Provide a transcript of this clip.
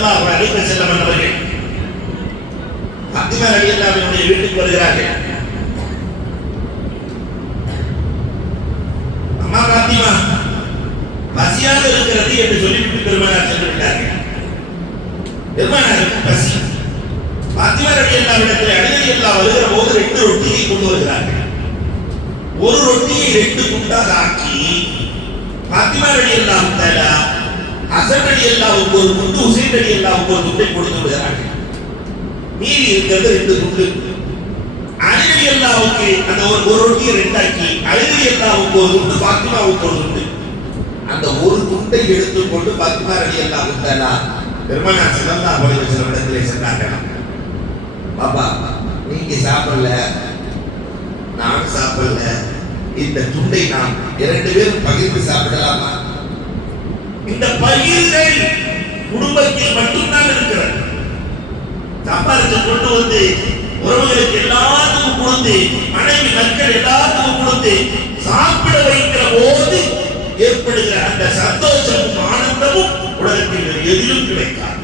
ஸல்லல்லாஹு அலைஹி வஸல்லம் அவர்கள் ஃபாத்திமா ரலியல்லாஹு அன்ஹா வீட்டுக்கு வருகிறார்கள். அம்மா ஃபாத்திமா பசியாக இருக்கிறது என்று சொல்லிவிட்டு பெருமானார் சென்று விட்டார்கள். பெருமானாருக்கு பசி. ஃபாத்திமா ரலியல்லாஹு அன்ஹா அலி ரலியல்லாஹு வருகிற போது 2 ரொட்டியை கொண்டு வருகிறார்கள். ஒரு ரொட்டியை 2 துண்டாக ஆக்கி ஃபாத்திமா ரலியல்லாஹு தஆலா ஹசன் ரலியல்லாஹுக்கு ஒரு துண்டு, ஹுசைன் ரலியல்லாஹுக்கு ஒரு துண்டை கொடுத்து விடுகிறார்கள். மீதி இருக்கிறது 2 துண்டு. அலி ரலியல்லாஹுக்கு அந்த ஒரு ரொட்டியை 2 ஆக்கி அலி ரலியல்லாஹுக்கு ஒரு துண்டு, ஃபாத்திமாவுக்கு ஒரு துண்டு. அந்த ஒரு துண்டை எடுத்துக்கொண்டு ஃபாத்திமா ரலியல்லாஹு தஆலா பெருமானார் ஸல்லல்லாஹு அலைஹி வஸல்லம் இடத்திலே சென்றார்கள். பாப்பா, நீங்க சாப்பிடல, நான் சாப்பிடல, இந்த துண்டை நாம் 2 பேரும் பகிர்ந்து சாப்பிடலாமா? இந்த பகிர்தல் குடும்பத்தில் மட்டும்தான் இருக்கிறது. சம்பாதிச்சு கொண்டு வந்து உறவுகளுக்கு எல்லாத்துக்கும் கொடுத்து, மனைவி மக்கள் எல்லாத்துக்கும் கொடுத்து சாப்பிட வைக்கிற போது ஏற்படுகிற அந்த சந்தோஷமும் ஆனந்தமும் உலகத்தில் எதிலும் கிடைக்காது.